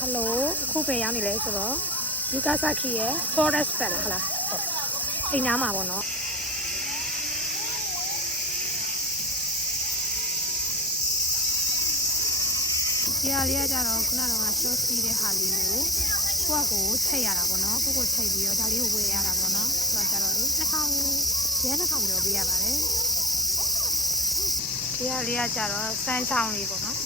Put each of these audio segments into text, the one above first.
Hello အခုပဲရောက်နေလဲဆိုတော့ Yugasaki ရဲ့ Forest ပဲလားဟုတ်လားအိမ်နားမှာပေါ့နော်ဒီဟာလေးကကြတော့ခုနကတော့ short စီးတဲ့ဟာလေးကိုကိုယ့်ကိုချိန်ရတာပေါ့နော်ကိုယ့်ကိုချိန်ပြီးတော့ဒါလေးကိုဝယ်ရတာပေါ့နော်ဆိုတော့ကြတော့လေ2000ကျော်ပေးရပါတယ်ဒီဟာလေးကကြတော့စမ်းချောင်းလေးပေါ့နော်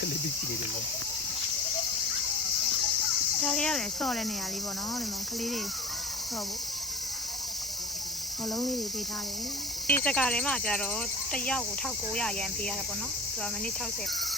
ကလေးပြီးကြည့်တယ်လို့ဒါလေးရတယ်ဆော့တဲ့နေရာလေးပေါ့နော်ဒီမှာကလေးတွေဆော့ဖို့နှလုံးလေးတွေပေးထားတယ်ဒီစကားထဲမှာကြတော့တယောက်ကို1900ရန်ပေးရတာပေါ့နော်ဆိုတော့မိနစ်60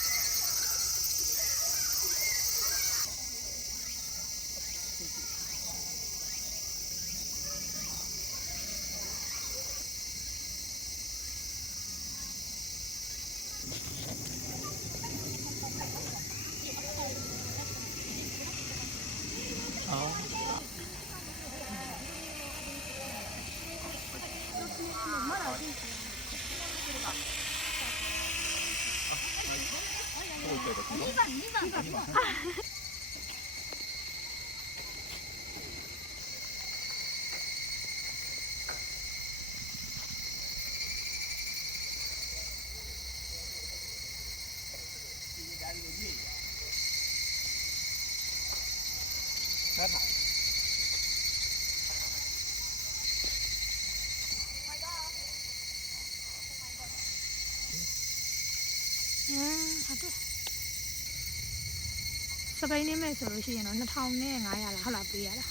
စပိန်နေမဲ့ဆိုလို့ရှိရင်တော့2500လားဟုတ်လားပေးရတာ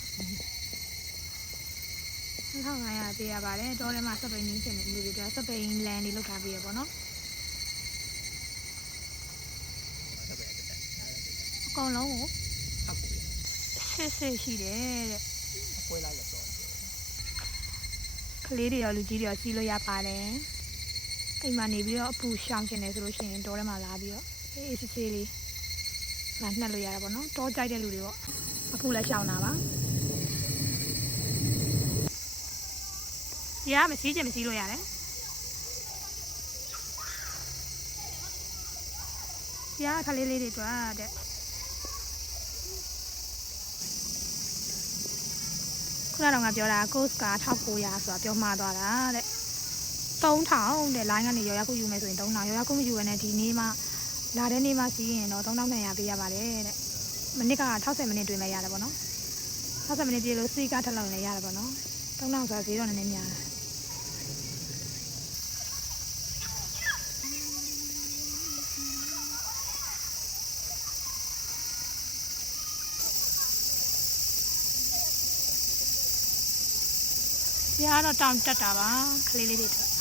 2500ပေးရပါတယ်တောထဲမှာစပိန်နေချင်တဲ့လူတွေတော့စပိန်လန်တွေလောက်ထားပေးရပေါ့နော်အကောင်လုံးကို80ရှိတယ်တဲ့အပွဲလိုက်တော့ကလေးတွေရောလူကြီးတွေရောစီးလို့ရပါတယ်အိမ်မှာနေပြီးတော့အပူရှောင်ချင်တယ်ဆိုလို့ရှိရင်တောထဲမှာလာပြီးတော့အေးစစ်စစ်လေးနှက်လို့ရတာပေါ့နော်တောကြိုက်တဲ့လူတွေပေါ့အခုလည်းရှောင်တာပါဒီကမစီးချင်မစီးလို့ရတယ်ဒီကခလေးလေးတွေတွားတဲ့ခုနကတော့ငါပြောတာ cost က1900ဆိုတာပြောမှားသွားတာတဲ့3000တဲ့ line ကနေရောရခုယူမယ်ဆိုရင်3000ရောရခုမယူရနဲ့ဒီနေ့မှလာတဲ့နေ့မှစီးရင်တော့3200ပေးရပါတယ်တဲ့မိနစ်က60မိနစ်တွင်လည်းရတယ်ပေါ့နော်60မိနစ်ပြည့်လို့စီးကထက်လောက်လည်းရတယ်ပေါ့နော်3000ဆိုတာဈေးတော့နည်းနည်းများတယ်ဒီကတော့တောင်တက်တာပါကလေးလေးတွေ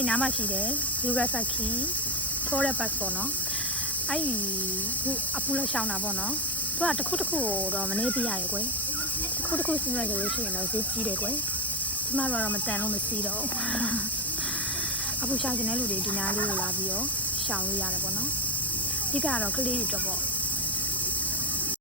အဲ့နားမှာရှိတယ် Yugasaki Forest ပေါ့နော်အဲ့ဒီအပူလည်းရှောင်းတာပေါ့နော်သူကတစ်ခုတော့မနေပြရရကွယ်တစ်ခုစီးလိုက်လို့ရှိရင်တော့ဈေးကြီးတယ်ကွယ်ဒီမှာတော့မတန်လို့မစီးတော့အပူရှောင်းနေတဲ့လူတွေဒီနားလေးကိုလာပြီးတော့ရှောင်းလို့ရတယ်ပေါ့နော်ဒီကတော့ကလေးတွေတော့ပေါ့